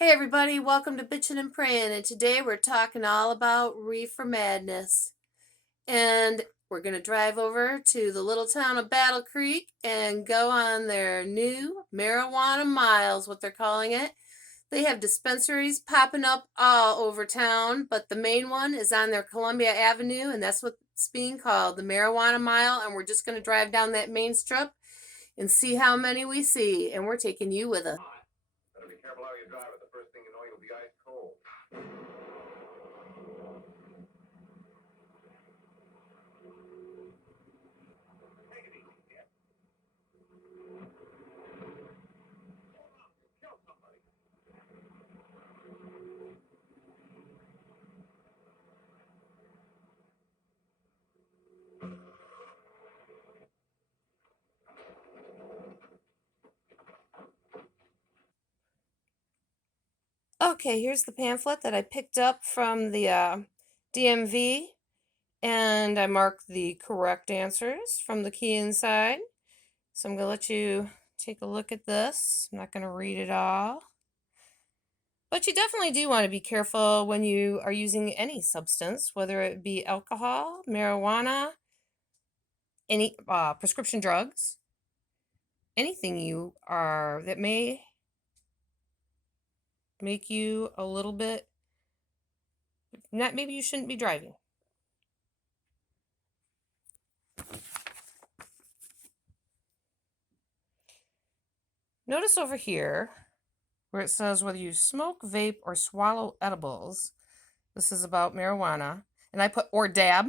Hey everybody, welcome to Bitchin' and Prayin', and today we're talking all about Reefer Madness. And we're going to drive over to the little town of Battle Creek and go on their new marijuana miles, what they're calling it. They have dispensaries popping up all over town, but the main one is on their Columbia Avenue, and that's what's being called the marijuana mile. And we're just going to drive down that main strip and see how many we see, and we're taking you with us. Better be careful how you drive it. The first thing you know, you'll be ice cold. Take it easy, kid. Kill somebody. Okay, here's the pamphlet that I picked up from the DMV, and I marked the correct answers from the key inside. So I'm going to let you take a look at this. I'm not going to read it all. But you definitely do want to be careful when you are using any substance, whether it be alcohol, marijuana, any prescription drugs, anything you are that may make you a little bit, not maybe you shouldn't be driving. Notice over here where it says whether you smoke, vape, or swallow edibles. This is about marijuana. And I put or dab.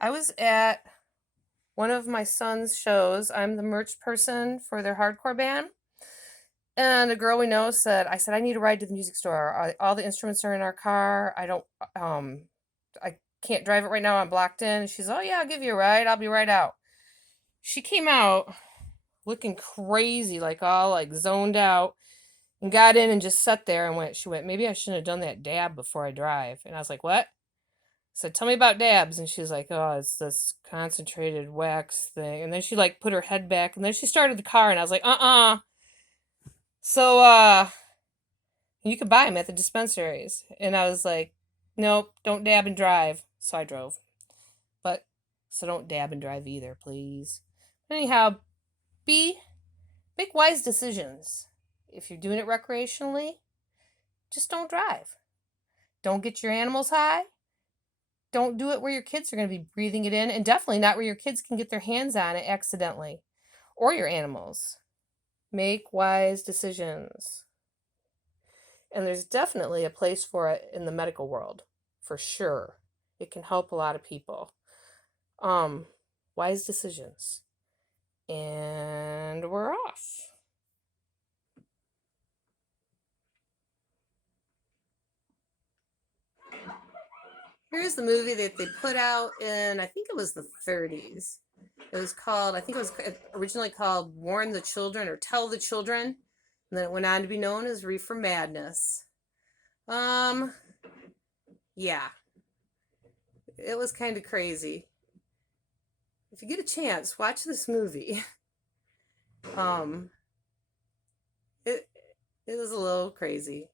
I was at one of my son's shows. I'm the merch person for their hardcore band. And a girl we know said, I need a ride to the music store. All the instruments are in our car. I can't drive it right now. I'm blocked in. She's, oh yeah, I'll give you a ride. I'll be right out. She came out looking crazy, like all like zoned out, and got in and just sat there and she went, maybe I shouldn't have done that dab before I drive. And I was like, what? I said, tell me about dabs. And she's like, oh, it's this concentrated wax thing. And then she like put her head back and then she started the car and I was like, So, you can buy them at the dispensaries. And I was like, nope, don't dab and drive. So I drove. But, so don't dab and drive either, please. Anyhow, make wise decisions. If you're doing it recreationally, just don't drive. Don't get your animals high. Don't do it where your kids are going to be breathing it in, and definitely not where your kids can get their hands on it accidentally, or your animals. Make wise decisions. And there's definitely a place for it in the medical world, for sure. It can help a lot of people. Wise decisions. And we're off. Here's the movie that they put out in, I think it was the 30s. It was called, I think it was originally called Warn the Children or Tell the Children. And then it went on to be known as Reefer Madness. Yeah. It was kind of crazy. If you get a chance, watch this movie. Um, it it was a little crazy.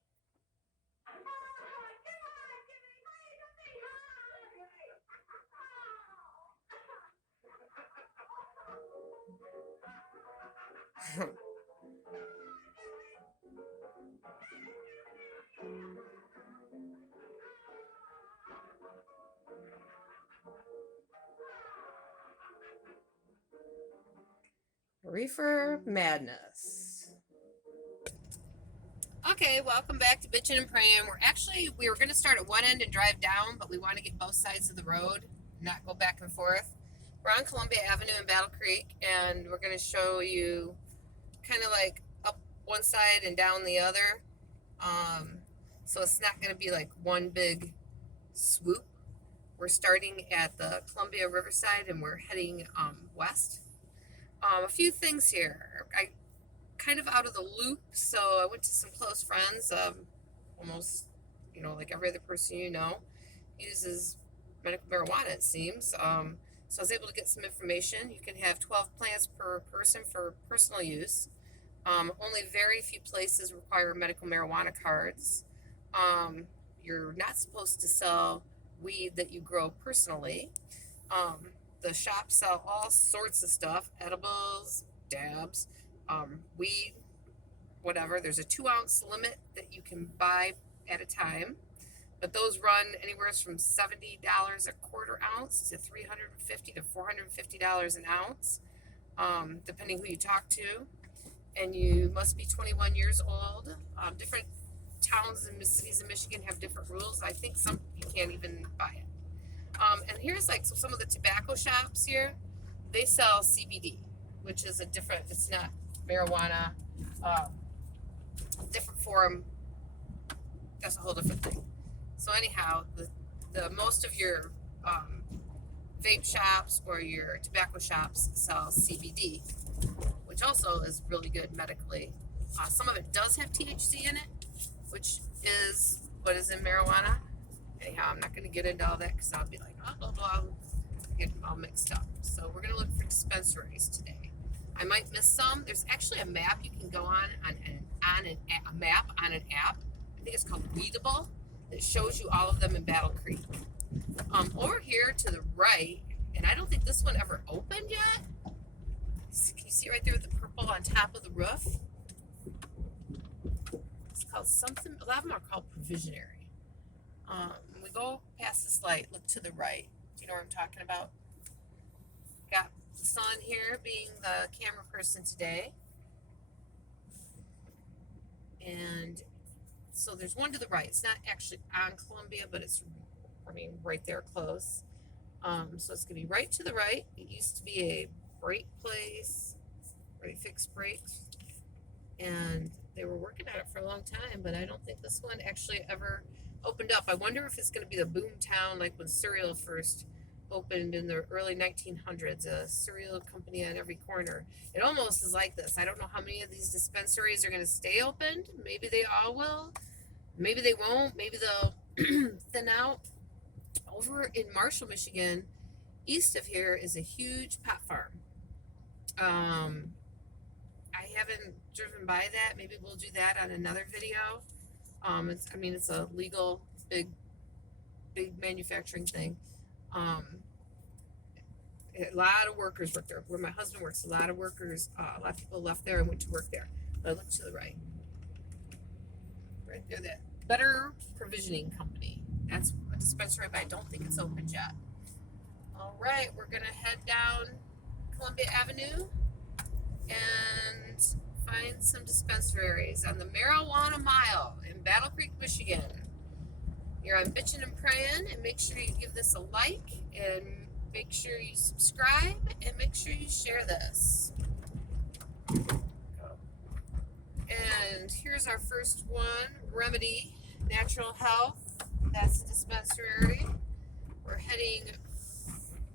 Reefer Madness. Okay, welcome back to Bitchin' and Prayin'. We were going to start at one end and drive down, but we want to get both sides of the road, not go back and forth. We're on Columbia Avenue in Battle Creek, and we're going to show you kind of like up one side and down the other. Um, so it's not going to be like one big swoop. We're starting at the Columbia Riverside and we're heading west. A few things here. I kind of out of the loop, so I went to some close friends. Almost, like every other person uses medical marijuana. It seems. So I was able to get some information. You can have 12 plants per person for personal use. Only very few places require medical marijuana cards. You're not supposed to sell weed that you grow personally. The shops sell all sorts of stuff, edibles, dabs, weed, whatever. There's a 2 ounce limit that you can buy at a time, but those run anywhere from $70 a quarter ounce to $350 to $450 an ounce, depending who you talk to. And you must be 21 years old. Different towns and cities in Michigan have different rules. I think some you can't even buy it. And here's like some of the tobacco shops here. They sell CBD, which is a different. It's not marijuana. Different form. That's a whole different thing. So anyhow, the most of your vape shops or your tobacco shops sell CBD, which also is really good medically. Some of it does have THC in it, which is what is in marijuana. Anyhow, I'm not going to get into all that because I'll be like, oh, blah, blah, get them all mixed up. So we're going to look for dispensaries today. I might miss some. There's actually a map you can go on a map on an app. I think it's called Weedable. That shows you all of them in Battle Creek. Over here to the right, and I don't think this one ever opened yet. Can you see right there with the purple on top of the roof? It's called something. A lot of them are called provisionary. When we go past this light, look to the right. Do you know what I'm talking about? Got the son here being the camera person today. And so there's one to the right. It's not actually on Columbia, but it's, right there close. So it's going to be right to the right. It used to be a brake place where they fix brakes. And they were working on it for a long time, but I don't think this one actually ever opened up. I wonder if it's going to be the boom town like when cereal first opened in the early 1900s, a cereal company on every corner. It almost is like this. I don't know how many of these dispensaries are going to stay opened. Maybe they all will. Maybe they won't. Maybe they'll thin out. Over in Marshall, Michigan, east of here is a huge pot farm. I haven't driven by that. Maybe we'll do that on another video. It's a legal big manufacturing thing. A lot of workers work there. Where my husband works, a lot of people left there and went to work there. But look to the right. Right there, that Better Provisioning Company. That's a dispensary, but I don't think it's open yet. All right, we're gonna head down Columbia Avenue and find some dispensaries on the Marijuana Mile in Battle Creek, Michigan. Here I'm bitching and praying, and make sure you give this a like, and make sure you subscribe, and make sure you share this. And here's our first one, Remedy Natural Health. That's a dispensary. We're heading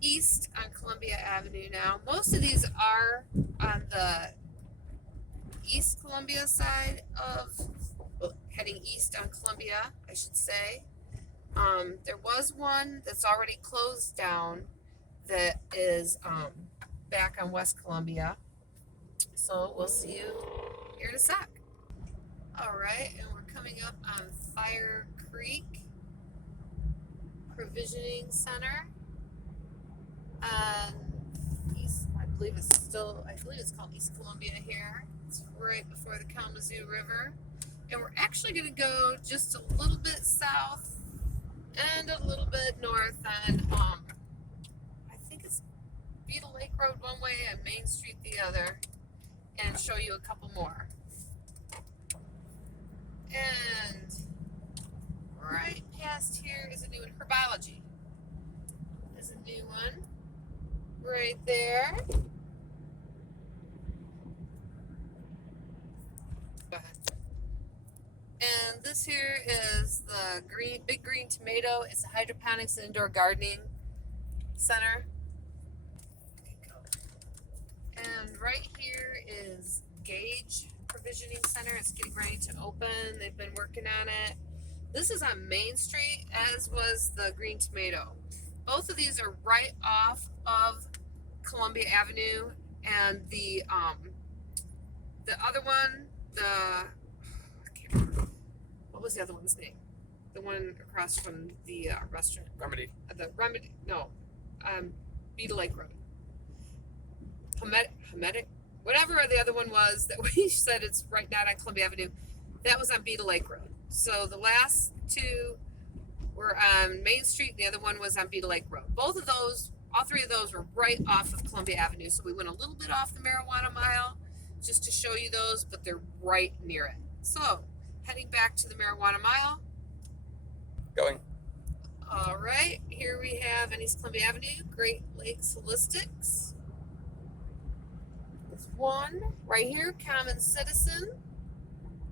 east on Columbia Avenue now. Most of these are on the East Columbia side heading east on Columbia, I should say. There was one that's already closed down that is back on West Columbia. So we'll see you here in a sec. All right, and we're coming up on Fire Creek Provisioning Center. I believe it's called East Columbia here. It's right before the Kalamazoo River. And we're actually going to go just a little bit south and a little bit north on, I think it's Beetle Lake Road one way and Main Street the other, and show you a couple more. And right past here is a new one. Herbology is a new one right there. Go ahead. And this here is the big green tomato. It's a hydroponics and indoor gardening center. And right here is Gage Provisioning Center. It's getting ready to open. They've been working on it. This is on Main Street, as was the green tomato. Both of these are right off of Columbia Avenue, and the The other one, I can't remember. What was the other one's name? The one across from the restaurant. Remedy. The Remedy, no. Beetle Lake Road. Hermetic, whatever the other one was that we said it's right not on Columbia Avenue. That was on Beetle Lake Road. So the last two were on Main Street. The other one was on Beetle Lake Road. Both of those, all three of those were right off of Columbia Avenue. So we went a little bit off the marijuana mile just to show you those, but they're right near it. So heading back to the marijuana mile. Going. All right, here we have on East Columbia Avenue, Great Lakes Holistics. There's one right here, Common Citizen,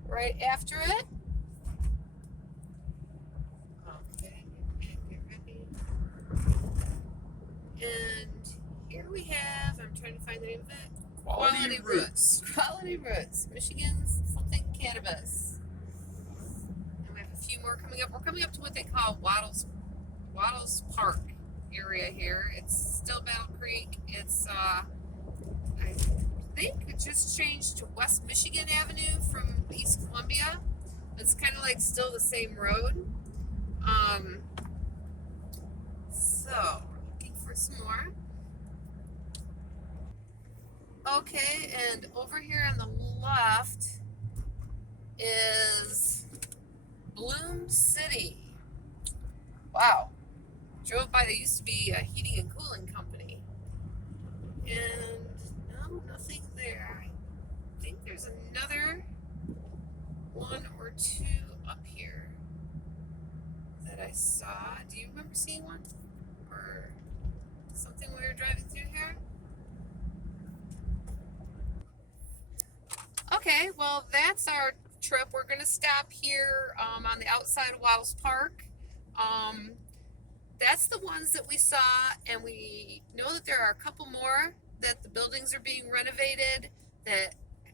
right after it. Okay, get ready. And here we have, I'm trying to find the name of it. Quality Roots. Quality Roots, Michigan's something cannabis. And we have a few more coming up. We're coming up to what they call Waddles Park area here. It's still Battle Creek. It's I think it just changed to West Michigan Avenue from East Columbia. It's kind of like still the same road. So looking for some more. Okay, and over here on the left is Bloom City. Wow. Drove by, there used to be a heating and cooling company. And no, nothing there. I think there's another one or two up here that I saw. Do you remember seeing one? Or something we were driving through here? Okay, well, that's our trip. We're going to stop here on the outside of Waddles Park. That's the ones that we saw, and we know that there are a couple more that the buildings are being renovated that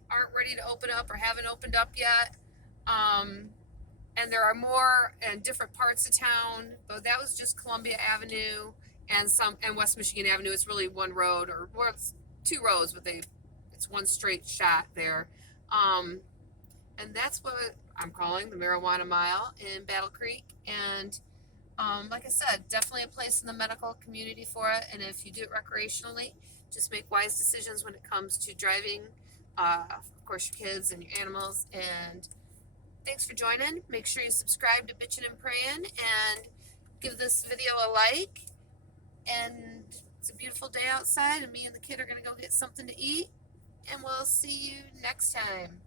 aren't ready to open up or haven't opened up yet. And there are more in different parts of town, but that was just Columbia Avenue and West Michigan Avenue. It's really one road, or well, it's two roads, but it's one straight shot there. And that's what I'm calling the Marijuana Mile in Battle Creek. And like I said, definitely a place in the medical community for it. And if you do it recreationally, just make wise decisions when it comes to driving, of course, your kids and your animals. And thanks for joining. Make sure you subscribe to Bitchin' and Prayin' and give this video a like. And it's a beautiful day outside, and me and the kid are going to go get something to eat. And we'll see you next time.